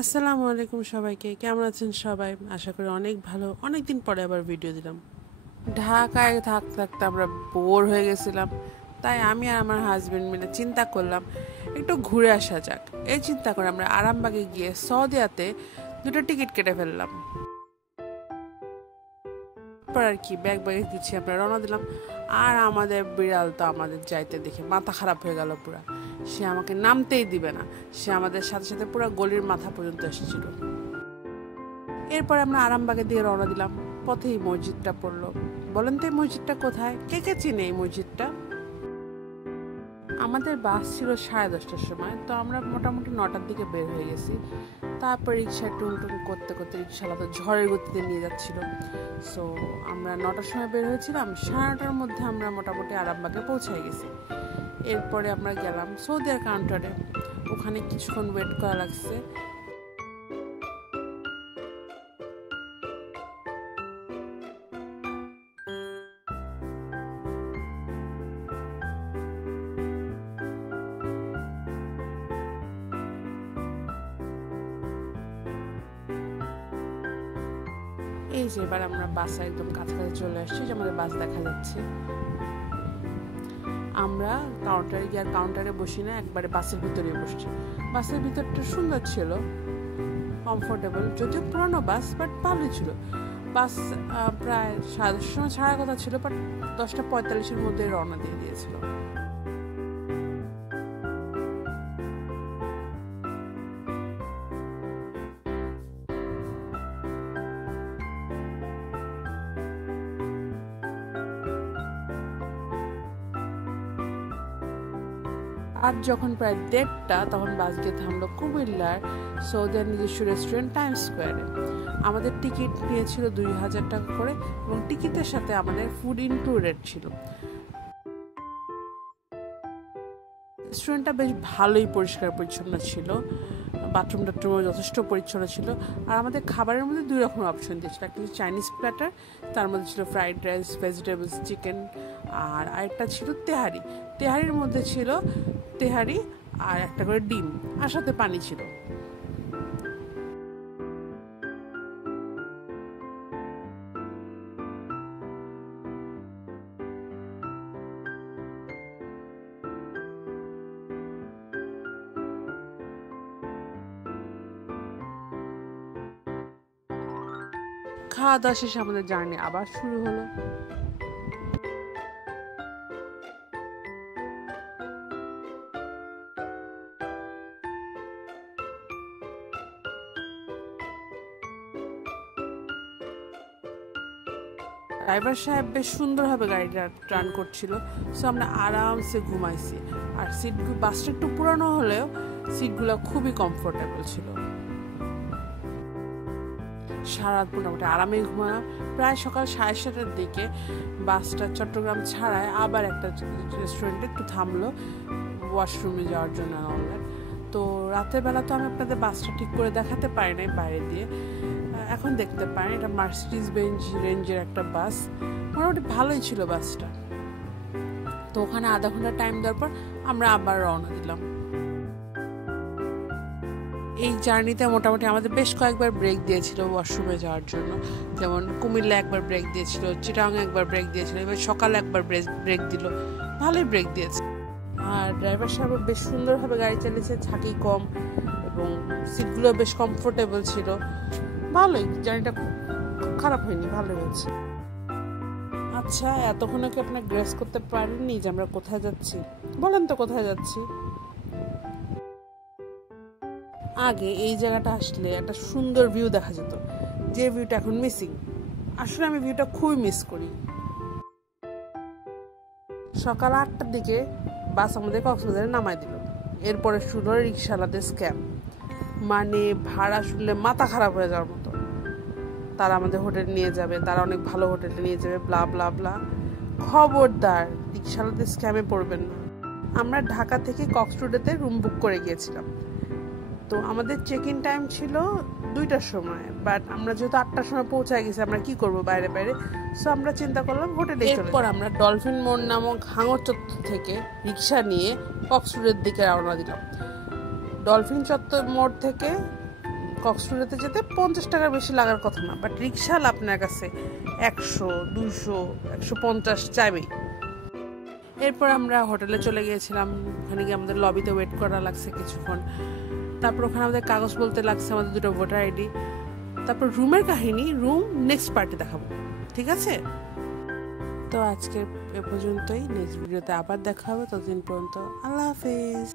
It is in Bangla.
আসসালামু আলাইকুম সবাইকে, কেমন আছেন সবাই? আশা করি অনেক ভালো। অনেক দিন পরে আবার ভিডিও দিলাম। ঢাকায় থাকতে থাকতে আমরা বোর হয়ে গেছিলাম, তাই আমি আর আমার হাজবেন্ড মিলে চিন্তা করলাম একটু ঘুরে আসা যাক। এই চিন্তা করে আমরা আরামবাগে গিয়ে সৌদিয়াতে 2টা টিকিট কেটে ফেললাম। তারপর আর কি ব্যাগ গুছিয়ে আমরা রওনা দিলাম। আর আমাদের বিড়াল তো আমাদের যাইতে দেখে মাথা খারাপ হয়ে গেল পুরা। সে আমাকে নামতেই দিবে না, সে আমাদের সাথে সাথে পুরো গলির মাথা পর্যন্ত এসেছিল। এরপর আমরা আরামবাগের দিকে রওনা দিলাম। পথেই মসজিদটা পড়লো। বলেন তো এই মসজিদটা কোথায়? কে কে চিনে এই মসজিদটা? আমাদের বাস ছিল 10:30টার সময়, তো আমরা মোটামুটি 9টার দিকে বের হয়ে গেছি। তারপর রিক্সায় টুং করতে করতে রিক্সাওয়ালা তো ঝড়ের গতিতে নিয়ে যাচ্ছিল। সো আমরা 9টার সময় বের হয়েছিলাম, 9:30টার মধ্যে আমরা মোটামুটি আরামবাগে পৌঁছে গেছি। এরপরে আমরা গেলাম সৌদিয়ার কাউন্টারে। ওখানে কিছুক্ষণ ওয়েট করা লাগছে। এই যে এবার আমরা বাসে একদম কাছাকাছি চলে আসছি, যে আমাদের বাস দেখা যাচ্ছে। আমরা কাউন্টারে গিয়ে আর কাউন্টারে বসি না, একবারে বাসের ভিতরে বসছি। বাসের ভিতরটা সুন্দর ছিল, কমফোর্টেবল, যদিও পুরনো বাস, বাট ভালোই ছিল। বাস প্রায় 10:30টার সময় ছাড়ার কথা ছিল, বাট 10:45-এর মধ্যে রওনা দিয়ে দিয়েছিল। আর যখন প্রায় 1:30 তখন বাস গিয়ে থামলো কুমিল্লার সৌদিয়ার নিজস্ব রেস্টুরেন্ট টাইম স্কোয়ারে। আমাদের টিকিট নিয়েছিল 2,000 টাকা করে, এবং টিকিটের সাথে আমাদের ফুড ইনক্লুডেড ছিল। রেস্টুরেন্টটা বেশ ভালোই পরিষ্কার পরিচ্ছন্ন ছিল, বাথরুম টাথরুমও যথেষ্ট পরিচ্ছন্ন ছিল। আর আমাদের খাবারের মধ্যে 2 রকমের অপশন দিয়েছিল। একটা ছিল চাইনিজ প্ল্যাটার, তার মধ্যে ছিল ফ্রাইড রাইস, ভেজিটেবলস, চিকেন, আর আরেকটা ছিল তেহারি। তেহারির মধ্যে ছিল তেহারি আর একটা করে ডিম, আর সাথে পানি ছিল। খাওয়া দাওয়া শেষে আমাদের জার্নি আবার শুরু হলো। ড্রাইভার সাহেব বেশ সুন্দরভাবে গাড়িটা রান করছিল, সো আমরা আরামসে ঘুমাইছি। আর বাসটা একটু পুরানো হলেও সিটগুলো খুবই কমফোর্টেবল ছিল। সারা মোটামুটি আরামে ঘুমালাম। প্রায় সকাল 7:30টার দিকে বাসটা চট্টগ্রাম ছাড়ায় আবার একটা রেস্টুরেন্টে একটু থামলো ওয়াশরুমে যাওয়ার জন্য। তো রাতের বেলা তো আমি আপনাদের বাসটা ঠিক করে দেখাতে পারি নাই বাইরে দিয়ে, এখন দেখতে পারেন। এটা মার্সিডিজ বেঞ্জ রেঞ্জের একটা বাস, মোটামুটি ভালোই ছিল বাসটা। তো ওখানে আধা ঘন্টা টাইম দেওয়ার পর আমরা আবার রওনা দিলাম। এই জার্নিতে মোটামুটি আমাদের বেশ কয়েকবার ব্রেক দিয়েছিল ওয়াশরুমে যাওয়ার জন্য। যেমন কুমিল্লা একবার ব্রেক দিয়েছিল, চিটাগাং একবার ব্রেক দিয়েছিল, এবার সকালে একবার ব্রেক দিল। ভালোই ব্রেক দিয়েছে। আর ড্রাইভার সাহেব বেশ সুন্দরভাবে গাড়ি চালিয়েছে, ঝাঁকি কম, এবং সিটগুলো বেশ কমফোর্টেবল ছিল। ভালোই, জার্নিটা খুব খারাপ হয়নি, ভালো হয়েছে। আচ্ছা, এতক্ষণে কি আপনার গ্রেস করতে পারেননি যে আমরা কোথায় যাচ্ছি? বলেন তো কোথায় যাচ্ছি? আগে এই জায়গাটা আসলে একটা সুন্দর ভিউ দেখা যেত, যে ভিউটা এখন মিসিং। আসলে আমি ভিউটা খুবই মিস করি। সকাল 8টার দিকে বাস আমাদের কক্সবাজারে নামাই দিল। এরপরে শুরু হলো রিক্সাওয়ালাদের স্ক্যাম। মানে ভাড়া শুনলে মাথা খারাপ হয়ে যাওয়ার মতো। তারা আমাদের হোটেলে নিয়ে যাবে, তারা অনেক ভালো হোটেলে নিয়ে যাবে, ব্লা ব্লা ব্লা। খবরদার রিক্সাওয়ালাদের স্ক্যামে পড়বেন না। আমরা ঢাকা থেকে কক্সবাজারে রুম বুক করে গিয়েছিলাম। তো আমাদের চেক ইন টাইম ছিল 2টার সময়, বাট আমরা যেহেতু 8টার সময় পৌঁছায় গেছি, আমরা কি করবো বাইরে বাইরে। সো আমরা চিন্তা করলাম হোটেলে। এরপর আমরা ডলফিন মোড় নামক হাঙর চত্বর থেকে রিক্সা নিয়ে কক্সবাজারের দিকে রওনা দিলাম। ডলফিন চত্বর মোড় থেকে কক্সবাজারে যেতে 50 টাকার বেশি লাগার কথা না, বাট রিক্সাওয়ালা আপনার কাছে 100, 200, 150 চাইবেই। এরপর আমরা হোটেলে চলে গিয়েছিলাম। ওখানে গিয়ে আমাদের লবিতে ওয়েট করা লাগছে কিছুক্ষণ। তারপর ওখানে আমাদের কাগজ বলতে লাগছে আমাদের 2টো ভোটার আইডি। তারপর রুমের কাহিনী নেক্সট পার্টি দেখাবো, ঠিক আছে? তো আজকে এ পর্যন্তই। নেক্সট ভিডিওতে আবার দেখা হবে। ততদিন পর্যন্ত আল্লাহ হাফেজ।